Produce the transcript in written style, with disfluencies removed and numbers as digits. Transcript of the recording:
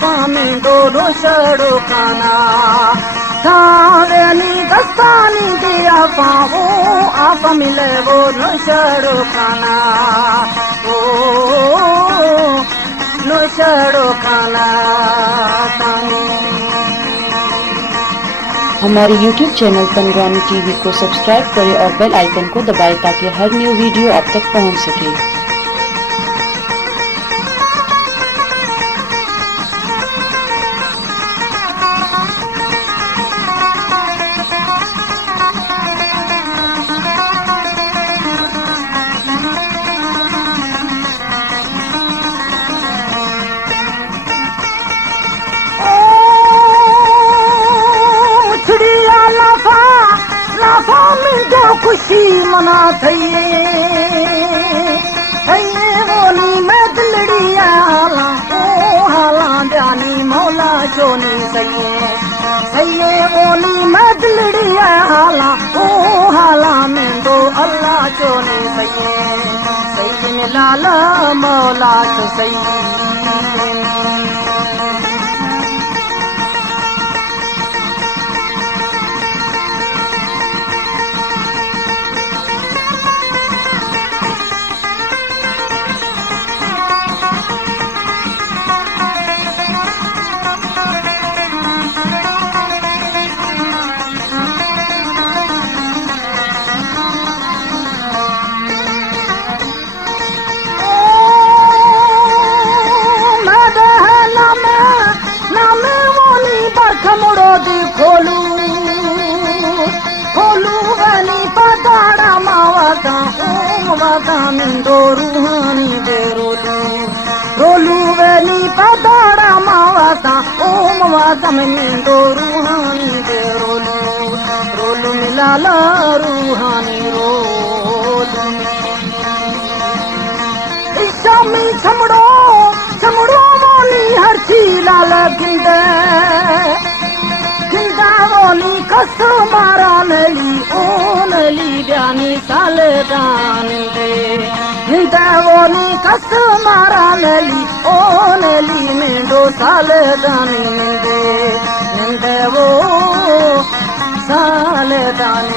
पामिंदो रोशड़ो खाना थावेनी दस्तानी दिया पाओ आप मिले वो रोशड़ो खाना ओ रोशड़ो खाना हमारे YouTube चैनल तनगवानी टीवी को सब्सक्राइब करें और बेल आइकन को दबाएं ताकि हर न्यू वीडियो आप तक पहुंच सके। खुशी मना थइए बोली मैं दिलड़ी हाला ओ हाला जानी मौला चोनी सही बोली मैं दिलड़ी हाला ओ हाला में दो अल्लाह चोनी सही मिलाला मौला तो सही मिंदो रूहानी दे रोलू वेली पदाड़ा मावाता ओम वाता मिंदो रूहानी दे रोलू मिलाला रूहानी रोलू शामी छमड़ो मोली हर चीला लगिंदे बोली कस मारा नली ओ नली ब्यानी साल दान दे बोली कस मारा नली ओ नली में दो साल दान दे वो साल दान